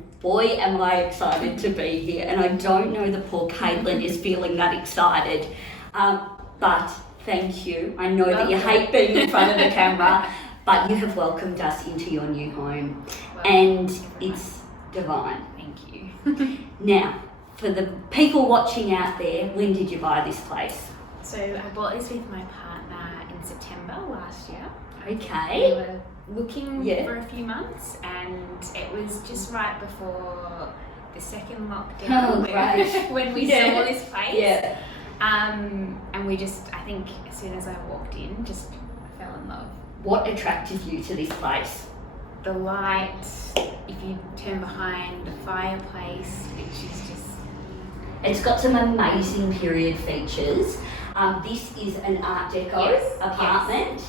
home. Boy, am I excited to be here. And I don't know that poor Caitlin is feeling that excited. But thank you. I know that you hate being in front of the camera, but you have welcomed us into your new home. And it's divine. Thank you. Now, for the people watching out there, when did you buy this place? So I bought this with my partner in September last year. Okay. We were looking for a few months, and it was just right before the second lockdown when we saw this place. Yeah. And we just, I think as soon as I walked in, just fell in love. What attracted you to this place? The light, if you turn behind, the fireplace, which is just... It's got some amazing period features. This is an Art Deco apartment.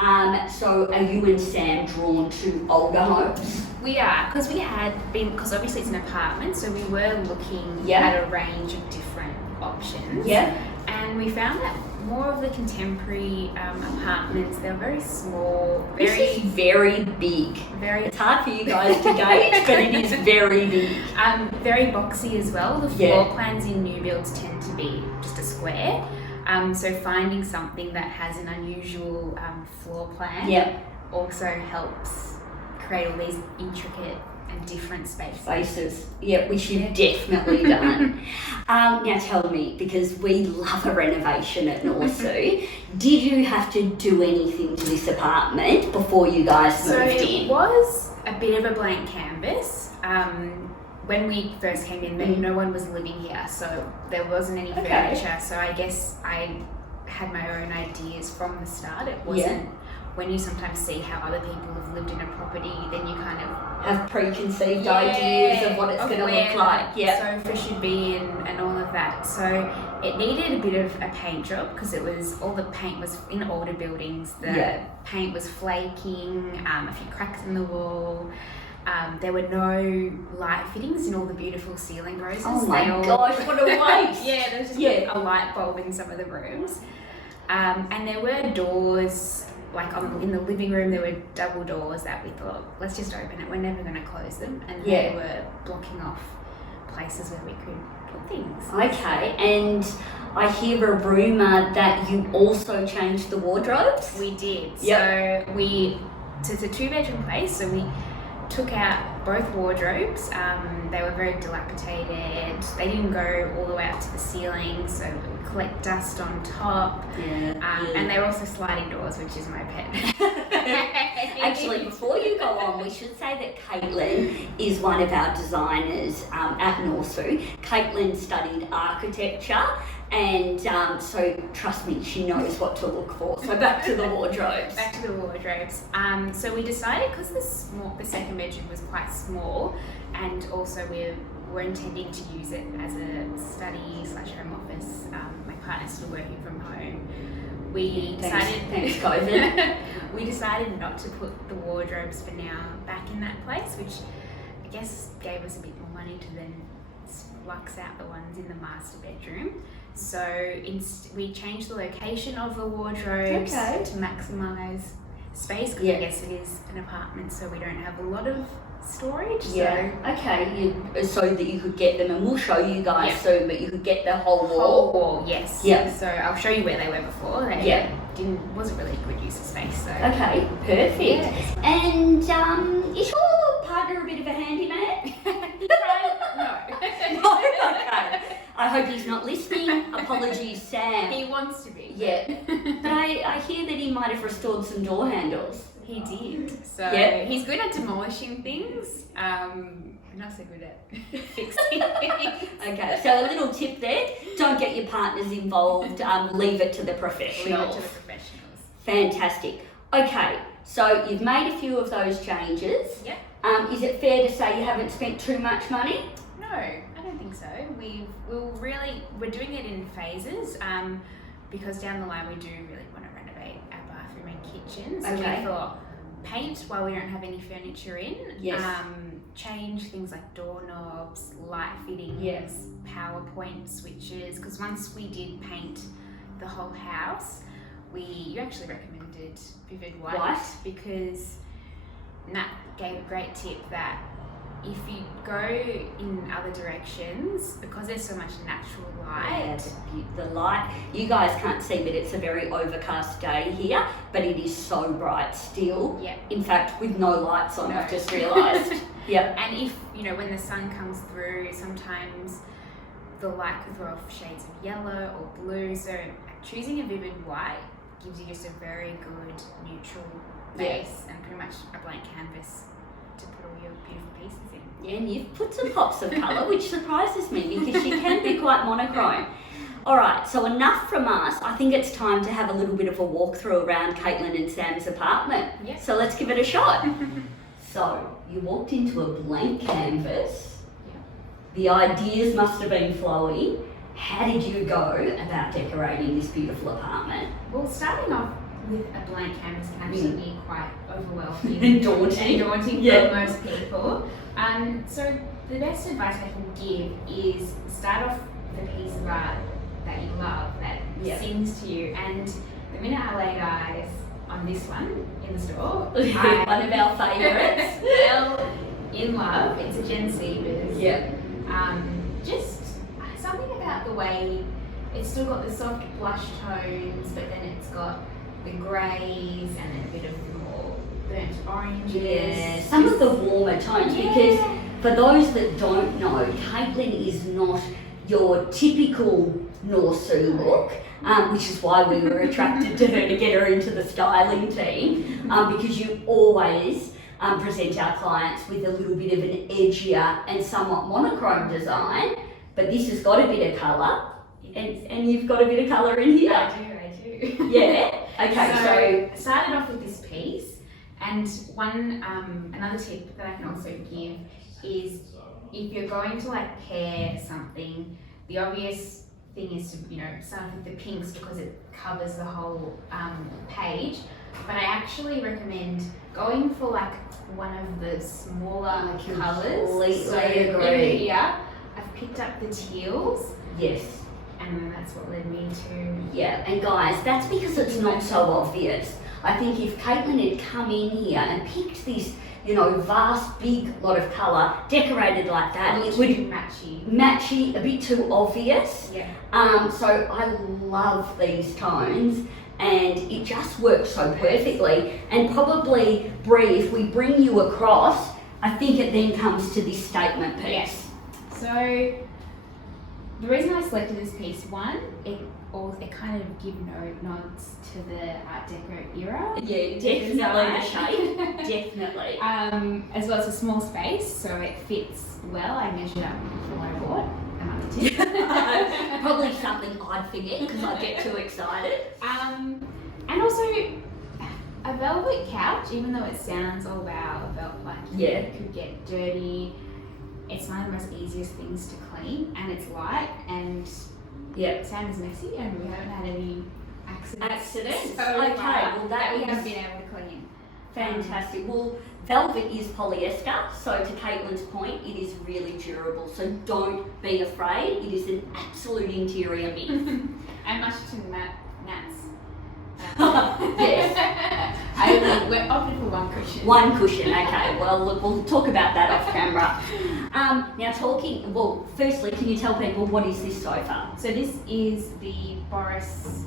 Yes. So are you and Sam drawn to older homes? We are, because we had been, because obviously it's an apartment, so we were looking at a range of different options. Yeah. And we found that more of the contemporary apartments, they're very small. This is very big. It's hard for you guys to gauge, but it is very big. Very boxy as well. The floor plans in new builds tend to be just a square. So finding something that has an unusual floor plan also helps create all these intricate and different spaces. Yeah, which you've definitely done. Now tell me, because we love a renovation at Norsu, did you have to do anything to this apartment before you guys moved in? So it was a bit of a blank canvas. When we first came in, no one was living here, so there wasn't any furniture. So I guess I had my own ideas from the start. It wasn't when you sometimes see how other people have lived in a property, then you kind of have preconceived ideas of what it's going to look like. Yeah, sofa should be in and all of that. So it needed a bit of a paint job because it was all the paint was in older buildings. The paint was flaking, a few cracks in the wall. There were no light fittings in all the beautiful ceiling roses. Oh my gosh, what a waste! There was just a light bulb in some of the rooms. And there were doors, like in the living room, there were double doors that we thought, let's just open it, we're never going to close them. And they were blocking off places where we could put things. Okay, and I hear a rumour that you also changed the wardrobes? We did. So it's a 2-bedroom place, so we took out both wardrobes. They were very dilapidated. They didn't go all the way up to the ceiling, so we would collect dust on top. And they were also sliding doors, which is my pet. Actually, before you go on, we should say that Caitlin is one of our designers at Norsu. Caitlin studied architecture, and so trust me, she knows what to look for. So back to the wardrobes. So we decided, because the second bedroom was quite small, and also we were intending to use it as a study/home office. My partner's still working from home. We decided not to put the wardrobes for now back in that place, which I guess gave us a bit more money to then lux out the ones in the master bedroom. So we changed the location of the wardrobes to maximise space, because I guess it is an apartment, so we don't have a lot of storage. So so that you could get them, and we'll show you guys soon, but you could get the whole wall. Yes. Yeah. So I'll show you where they were before. Wasn't really a good use of space. So okay, perfect. Yeah. And is your partner a bit of a handyman? No. No. Okay. I hope he's not listening. Apologies, Sam. He wants to be. Yeah. But I hear that he might have restored some door handles. He did. So he's good at demolishing things. Not so good at fixing things. Okay, so a little tip there, don't get your partners involved, leave it to the professionals. Fantastic. Okay, so you've made a few of those changes. Yeah. Is it fair to say you haven't spent too much money? No, I don't think so. We're doing it in phases, because down the line we do really want to renovate our bathroom and kitchen. So we thought, paint while we don't have any furniture in. Yes. Change things like doorknobs, light fittings, power point switches. Because once we did paint the whole house, you actually recommended Vivid White because Nat gave a great tip that if you go in other directions, because there's so much natural Yeah, light. the light, you guys can't see, but it's a very overcast day here, but it is so bright still. Yeah. In fact, with no lights on, No. I've just realised. Yeah. And if, when the sun comes through, sometimes the light could throw off shades of yellow or blue. So choosing a vivid white gives you just a very good neutral base and pretty much a blank canvas to put all your beautiful pieces in. Yeah, and you've put some pops of colour, which surprises me because she can be quite monochrome. All right, so enough from us. I think it's time to have a little bit of a walkthrough around Caitlin and Sam's apartment. Yep. So let's give it a shot. So you walked into a blank canvas. Yep. The ideas must have been flowing. How did you go about decorating this beautiful apartment? Well, starting off with a blank canvas can actually be quite overwhelming And daunting. For most people. So the best advice I can give is start off with a piece of art that you love, that sings to you. And the minute I laid eyes on this one in the store, One of our favourites. fell in love. It's a Gen Sievers. Yeah. Just something about the way it's still got the soft blush tones, but then it's got the greys and then a bit of the more burnt oranges. Yeah, some of the warmer tones, because for those that don't know, Caitlin is not your typical Norsu look, which is why we were attracted to her to get her into the styling team, because you always present our clients with a little bit of an edgier and somewhat monochrome design, but this has got a bit of colour, and you've got a bit of colour in here. I do. Yeah. Okay, so started off with this piece, and another tip that I can also give is if you're going to pair something, the obvious thing is to start with the pinks because it covers the whole page. But I actually recommend going for one of the smaller colours. Completely agree. Here, I've picked up the teals. Yes. And that's what led me to... Yeah, and guys, that's because it's not so obvious. I think if Caitlin had come in here and picked this, vast, big lot of colour, decorated like that, it would be matchy, a bit too obvious. Yeah. So I love these tones, and it just works so perfectly. And probably, Bree, if we bring you across, I think it then comes to this statement piece. Yes. So the reason I selected this piece, it kind of gives nods to the Art Deco era. Yeah, definitely the shape. Definitely. As well as a small space, so it fits well. I measured up before I bought another tip. Probably something I'd forget because I get too excited. And also a velvet couch, even though it sounds, oh wow, it could get dirty. It's one of the most easiest things to clean, and it's light, and Sam is messy, and we haven't had any accidents. So okay, far well that we is have been able to clean. fantastic. Well, velvet is polyester, so to Caitlin's point, it is really durable. So don't be afraid. It is an absolute interior myth. And much to Nat's. Yes. We're opted for one cushion. One cushion, okay. Well, look, we'll talk about that off camera. Now firstly, can you tell people what is this sofa? So this is the Boris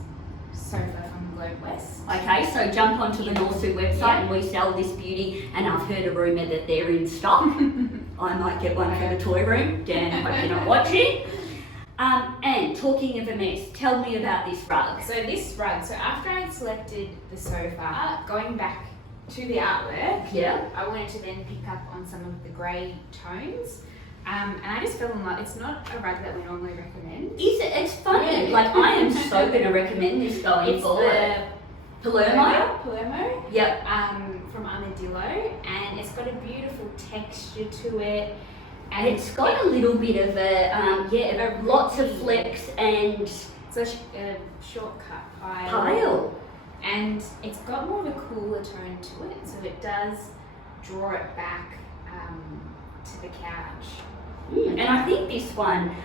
sofa from Globe West. Okay, so jump onto the Norsu website and we sell this beauty, and I've heard a rumour that they're in stock. I might get one for the toy room. Dan, I hope you're not watching. And talking of a mess, tell me about this rug. So this rug, after I selected the sofa, going back to the artwork, I wanted to then pick up on some of the grey tones. And I just fell in love. It's not a rug that we normally recommend. Is it? It's funny. I am so going to recommend this going forward. Palermo. Yep. From Armadillo, and it's got a beautiful texture to it. And it's got a little bit of lots of flex and so a shortcut pile. And it's got more of a cooler tone to it, so it does draw it back to the couch. And I think this one,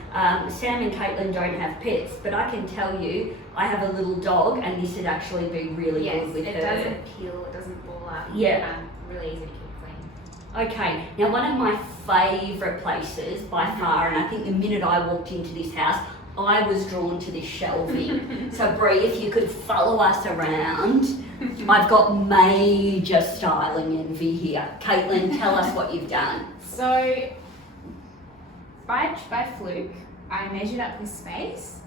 Sam and Caitlin don't have pets, but I can tell you, I have a little dog, and this would actually be really good with her. It doesn't peel, it doesn't ball up. Yeah. Really easy to keep clean. Okay, now one of my favourite places by far, and I think the minute I walked into this house, I was drawn to this shelving. So Bree, if you could follow us around, I've got major styling envy here. Caitlin, tell us what you've done. So, by fluke, I measured up this space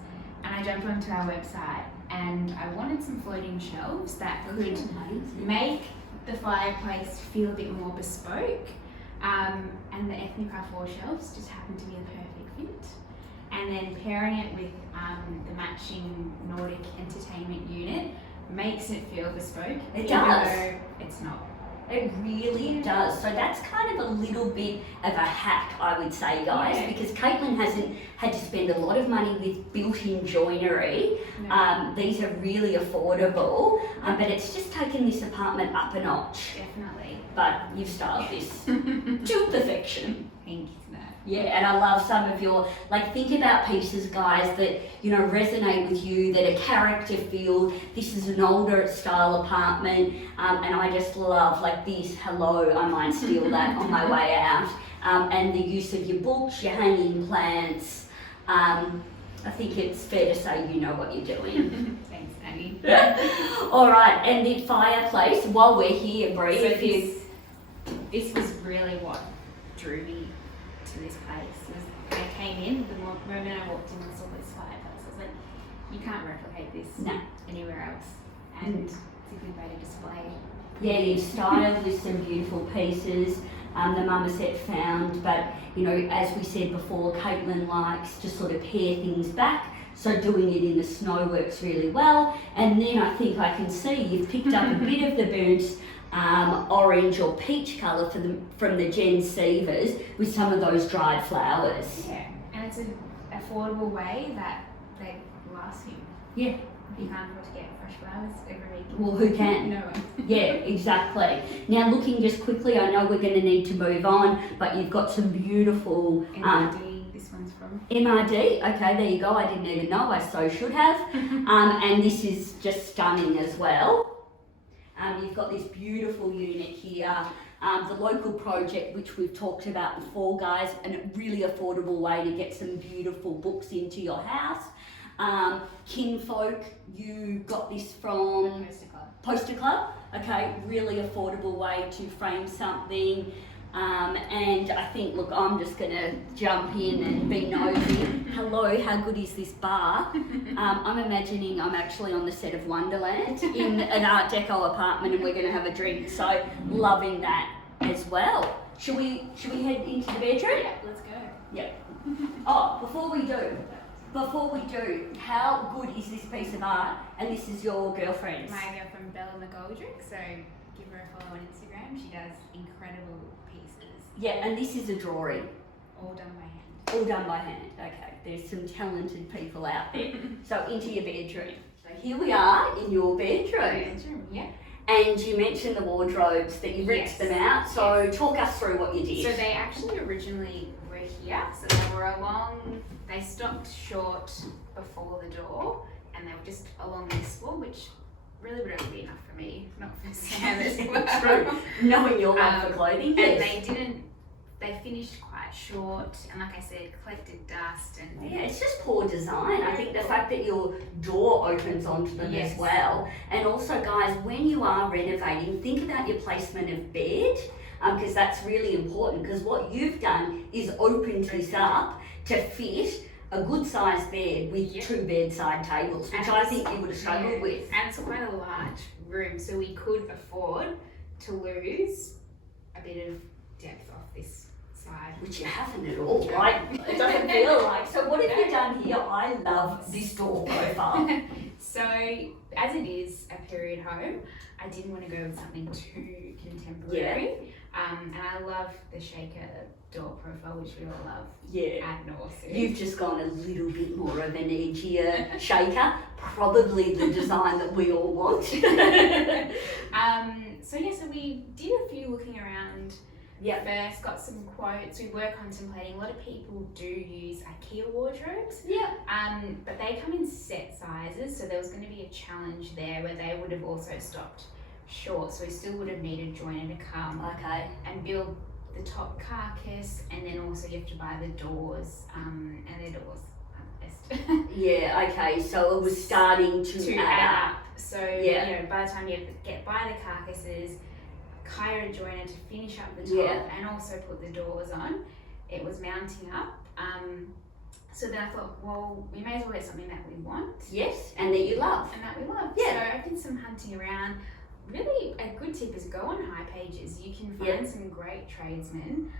and I jumped onto our website and I wanted some floating shelves that could make the fireplace feel a bit more bespoke. And the ethnic craft wall shelves just happened to be the perfect fit. And then pairing it with the matching Nordic entertainment unit makes it feel bespoke. It does. Even though it's not. It really does. So that's kind of a little bit of a hack, I would say, guys, because Caitlin hasn't had to spend a lot of money with built-in joinery. No. These are really affordable, but it's just taken this apartment up a notch. Definitely. But you've styled this to perfection. Thank you for that. Yeah, and I love some of your, like, think about pieces, guys, that, you know, resonate with you, that are character filled. This is an older style apartment, and I just love, like, this, hello, I might steal that on my way out. And the use of your books, your hanging plants. I think it's fair to say you know what you're doing. Thanks, Annie. All right, and the fireplace, while we're here, Bree, So this was really what drew me to this place. When I came in, the moment I walked in and saw this fireplace, I was like, you can't replicate this anywhere else. And it's a good way to display. Yeah, you've styled with some beautiful pieces. The Mumma found, but you know, as we said before, Caitlin likes to sort of pare things back. So doing it in the snow works really well. And then I think I can see you've picked up a bit of the burnt orange or peach colour from the Gen Sievers with some of those dried flowers. Yeah, and it's an affordable way that they last you. Yeah. You can't afford to get fresh flowers every week. Well, who can? No one. Yeah, exactly. Now, looking just quickly, I know we're going to need to move on, but you've got some beautiful MRD, this one's from. MRD. Okay, there you go. I didn't even know. I so should have. And this is just stunning as well. You've got this beautiful unit here. The local project, which we've talked about before, guys, and a really affordable way to get some beautiful books into your house. Kinfolk, you got this from Poster Club. Okay, really affordable way to frame something. And I think, look, I'm just going to jump in and be nosy. Hello, how good is this bar? I'm imagining I'm actually on the set of Wonderland in an Art Deco apartment and we're going to have a drink. So loving that as well. Should we head into the bedroom? Yeah, let's go. Yeah. Oh, before we do, how good is this piece of art? And this is your girlfriend's. My girlfriend Bella McGoldrick, so give her a follow on Instagram. She does incredible pieces. Yeah, and this is a drawing. All done by hand. All done by hand. Okay, there's some talented people out there. So into your bedroom. So here we are in your bedroom. Yeah. And you mentioned the wardrobes that you ripped them out. So talk us through what you did. So they actually originally were here. So they were they stopped short before the door and they were just along this wall, which really would only be enough for me, not for Sam as well. True. Knowing your love for clothing, yes. And they finished quite short and like I said, collected dust and... Yeah, it's just poor design. I think the fact that your door opens onto them as well. And also, guys, when you are renovating, think about your placement of bed, because that's really important, because what you've done is opened this up to fit a good sized bed with two bedside tables, which I think you would have struggled with. And it's quite a large room, so we could afford to lose a bit of depth off this side. Which you haven't at all, right? It doesn't feel like. So what have you done here? I love this door profile. So, as it is a period home, I didn't want to go with something too contemporary. And I love the shaker door profile, which we all love at Norsu. You've just gone a little bit more of an edgier shaker, probably the design that we all want. So we did a few looking around. First, got some quotes. We were contemplating. A lot of people do use IKEA wardrobes. But they come in set sizes, so there was going to be a challenge there where they would have also stopped short. So we still would have needed joiner to come and build the top carcass, and then also you have to buy the doors, and the doors are the best. Yeah, okay, so it was starting to add up. So, Yeah. you know, by the time you get by the carcasses, hire a joiner to finish up the top, Yeah. and also put the doors on, it was mounting up. So then I thought, well, we may as well get something that we want. Yes, and that you love. And that we love. Yeah. So I did some hunting around. Really, a good tip is go on High Pages. You can find some great tradesmen.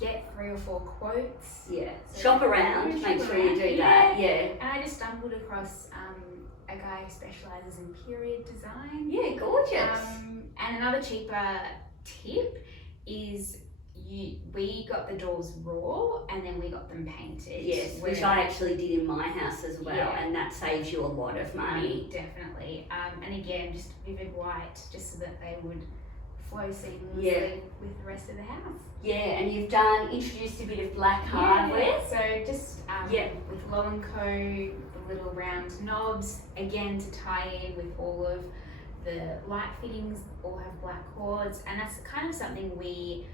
Get 3 or 4 quotes. Yeah. So Shop around, make sure you do that. Yeah. And I just stumbled across a guy who specialises in period design. Yeah, gorgeous. And another cheaper tip is we got the doors raw and then we got them painted. Yes, which I actually did in my house as well, and that saves you a lot of money. Definitely. And again, just vivid white, just so that they would flow seamlessly with the rest of the house. Yeah, and you've introduced a bit of black hardware. So just with Low&Co, the little round knobs, again to tie in with all of the light fittings, all have black cords, and that's kind of something we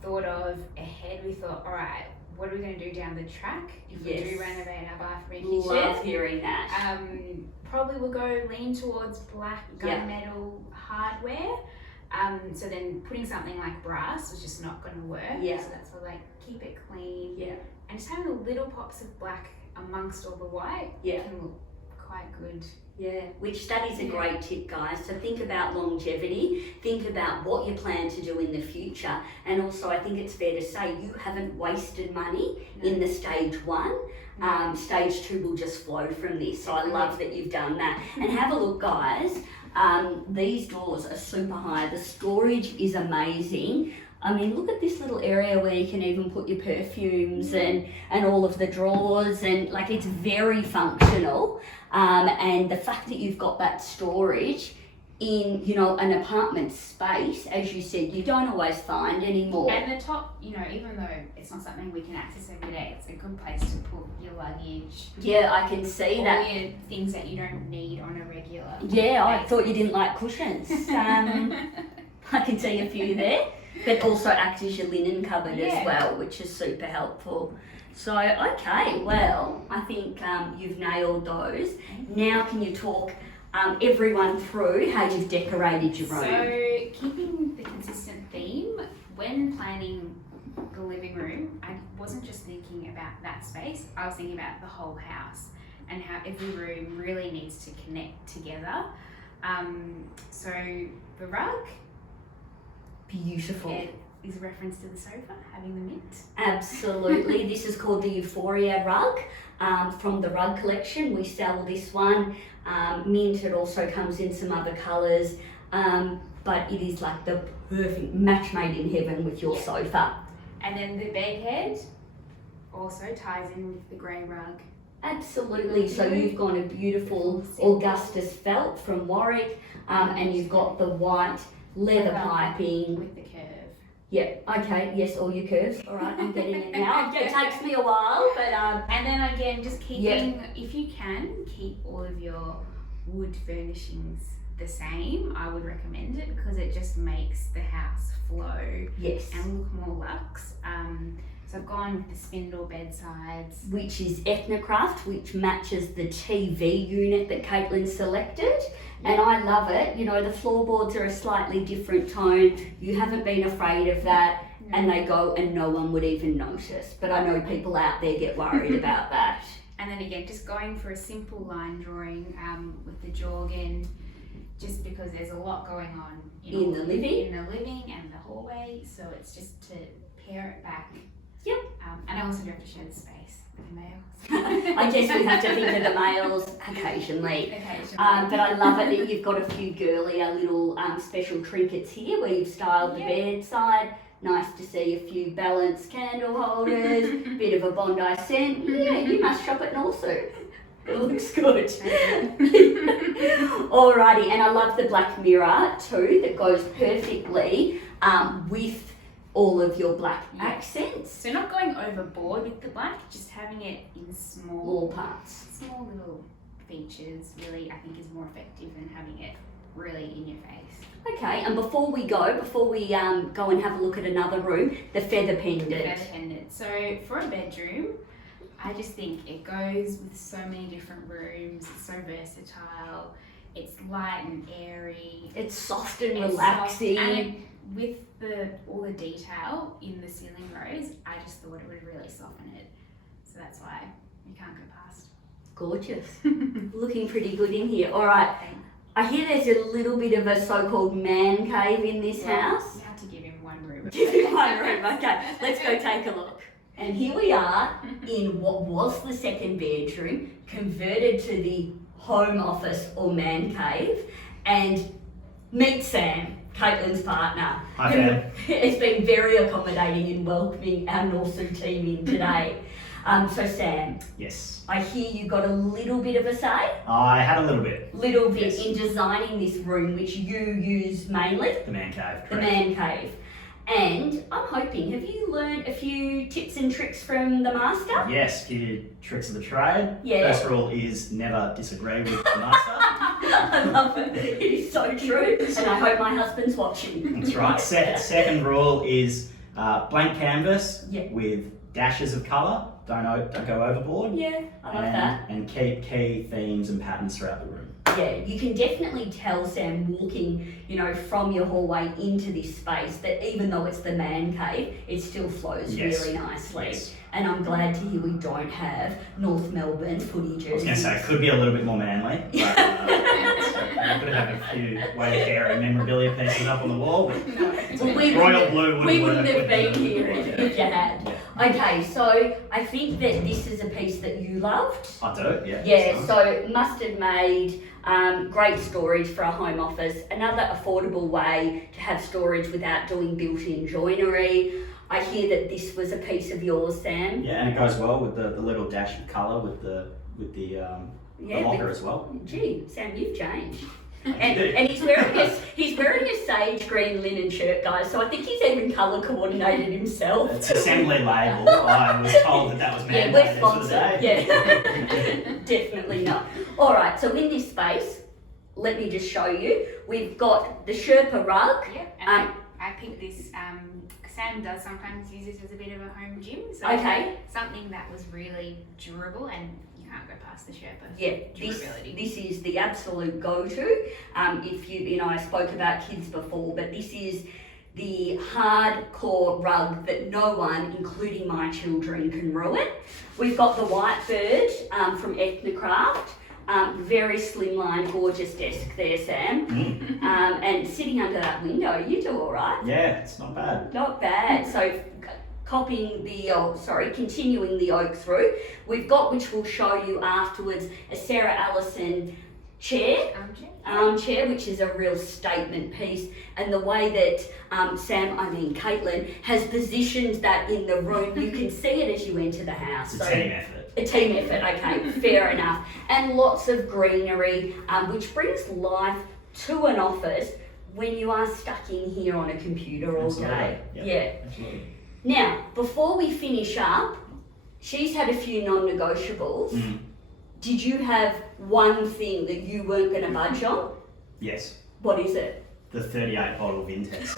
thought of ahead. We thought, all right, what are we going to do down the track if we do renovate our bathroom and kitchen? Love hearing that. Probably we'll go lean towards black gunmetal hardware. So then putting something like brass was just not going to work. Yeah. So that's why, like, keep it clean. Yeah. And just having little pops of black amongst all the white can look quite good. Yeah, which that is a great tip, guys. So think about longevity, think about what you plan to do in the future, and also I think it's fair to say you haven't wasted money in the stage 1. Stage 2 will just flow from this. So I love that you've done that. And have a look, guys. These doors are super high. The storage is amazing. I mean, look at this little area where you can even put your perfumes and all of the drawers, and like it's very functional. And the fact that you've got that storage in, you know, an apartment space, as you said, you don't always find anymore. And the top, you know, even though it's not something we can access every day, it's a good place to put your luggage. Yeah, I can see that. All your things that you don't need on a regular Yeah, I basis. thought you didn't like cushions. I can see a few there. But also act as your linen cupboard as well, which is super helpful. So, okay, well, I think you've nailed those. Now can you talk everyone through how you've decorated your room? So, keeping the consistent theme, when planning the living room, I wasn't just thinking about that space, I was thinking about the whole house and how every room really needs to connect together. So, the rug, beautiful. It is a reference to the sofa, having the mint. Absolutely. This is called the Euphoria rug from the rug collection. We sell this one. Mint, it also comes in some other colours, but it is like the perfect match made in heaven with your sofa. And then the bed head also ties in with the grey rug. Absolutely. So you've got a beautiful Augustus felt from Warwick, and you've got the white leather piping with the curve. Yeah, okay, yes, all your curves. All right, I'm getting it now. It takes me a while, but and then again, just keeping, if you can, keep all of your wood furnishings the same. I would recommend it because it just makes the house flow and look more luxe. So I've gone with the spindle bedsides, which is Ethnocraft, which matches the TV unit that Caitlin selected. And I love it. You know, the floorboards are a slightly different tone. You haven't been afraid of that, and they go and no one would even notice. But I know people out there get worried about that. And then again, just going for a simple line drawing with the jorgen, just because there's a lot going on in the living and the hallway. So it's just to pare it back. Yep. And I also do have to share the space with the males. I guess we have to think of the males occasionally. But I love it that you've got a few girlier little special trinkets here where you've styled the bedside. Nice to see a few balanced candle holders, bit of a Bondi scent. Yeah, you must shop at Norsu. It looks good. Alrighty, and I love the black mirror too that goes perfectly with all of your black accents. So not going overboard with the black, just having it in small parts. Small little features really I think is more effective than having it really in your face. Okay, and before we go and have a look at another room, the feather pendant. Feather pendant. So for a bedroom, I just think it goes with so many different rooms. It's so versatile. It's light and airy. It's soft and It's relaxing. soft, and with all the detail in the ceiling rose, I just thought it would really soften it. So that's why you can't go past. Gorgeous. Looking pretty good in here. All right. I hear there's a little bit of a so-called man cave in this house. You have to give him one room. Give him one room. Okay, let's go take a look. And here we are in what was the second bedroom, converted to the home office or man cave. And meet Sam, Caitlin's partner. Hi, Sam. Has been very accommodating in welcoming our Norsu team in today. So Sam, Yes. I hear you got a little bit of a say. I had a little bit. Little bit Yes. in designing this room, which you use mainly, The man cave, correct. the man cave. And I'm hoping, have you learned a few tips and tricks from the master? Yes, few tricks of the trade. Yeah. First rule is never disagree with the master. I love it. It is so true. And I hope my husband's watching. That's right. Second rule is blank canvas Yeah. with dashes of colour. Don't go overboard. Yeah, I love that. And keep key themes and patterns throughout the room. Yeah, you can definitely tell, Sam, walking, from your hallway into this space, that even though it's the man cave, it still flows Yes. really nicely. Yes. And I'm glad to hear we don't have North Melbourne footy I was jerseys. going to say it could be a little bit more manly. But, we could have a few Wayfarer memorabilia pieces up on the wall. Well, Royal blue we work wouldn't have with been the- here if you had. Yeah. Okay, so I think that this is a piece that you loved. I do, yeah. Yeah, so mustard made, great storage for a home office, another affordable way to have storage without doing built-in joinery. I hear that this was a piece of yours, Sam. Yeah, and it goes well with the little dash of colour with the locker as well. Gee, Sam, you've changed. You do. And he's wearing a sage green linen shirt, guys. So I think he's even colour coordinated himself. It's assembly label. I was told that was Yeah, man we're made for the sponsored. day. Yeah, definitely not. All right, so in this space, let me just show you. We've got the Sherpa rug. Yep, and I picked this. Sam does sometimes use this as a bit of a home gym. So Okay. something that was really durable, and you can't go past the Sherpa Yeah, durability. this is the absolute go-to. If you, I spoke about kids before, but this is the hardcore rug that no one, including my children, can ruin. We've got the white bird from Ethnocraft. Very slimline, gorgeous desk there, Sam. And sitting under that window, you do all right. Yeah, it's not bad. Not bad. So continuing the oak through, we've got, which we'll show you afterwards, a Sarah Allison armchair, which is a real statement piece, and the way that Caitlin has positioned that in the room, you can see it as you enter the house. It's a team effort. A team effort, okay, fair enough. And lots of greenery, which brings life to an office when you are stuck in here on a computer all day. Yep. Yeah. Absolutely. Now, before we finish up, she's had a few non-negotiables. Did you have one thing that you weren't going to budge on? Yes. What is it? The 38 bottle Vintex.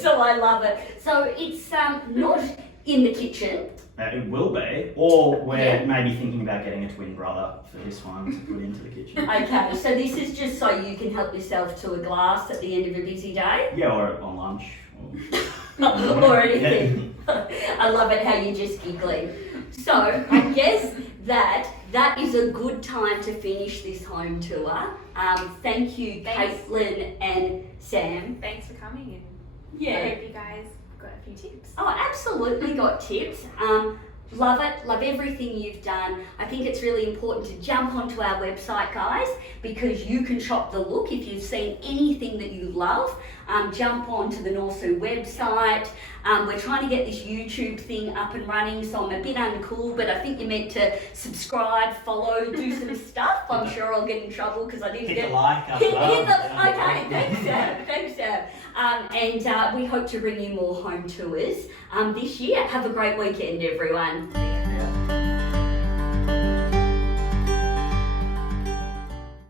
So I love it. So it's not in the kitchen. It will be, or we're Yeah. maybe thinking about getting a twin brother for this one to put into the kitchen. Okay, so this is just so you can help yourself to a glass at the end of a busy day? Yeah, or on lunch. Or anything. I love it how you're just giggling. So I guess that is a good time to finish this home tour. Thank you, Thanks. Caitlin and Sam. Thanks for coming, and I Yeah. hope you guys got a few tips. Oh, absolutely got tips. Love it, love everything you've done. I think it's really important to jump onto our website, guys, because you can shop the look. If you've seen anything that you love, jump onto the Norsu website. We're trying to get this YouTube thing up and running, so I'm a bit uncool, but I think you're meant to subscribe, follow, do some stuff. I'm sure I'll get in trouble because I didn't Hit get the like up Okay, above. thanks, Sam. Thanks, Sam. And we hope to bring you more home tours this year. Have a great weekend, everyone. See ya.